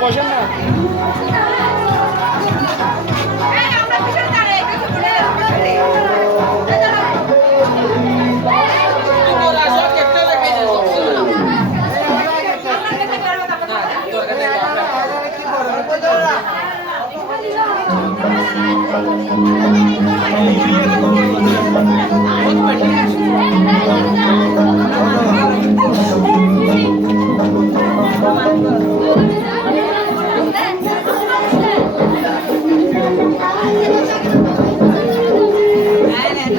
বসেন না। বসেন না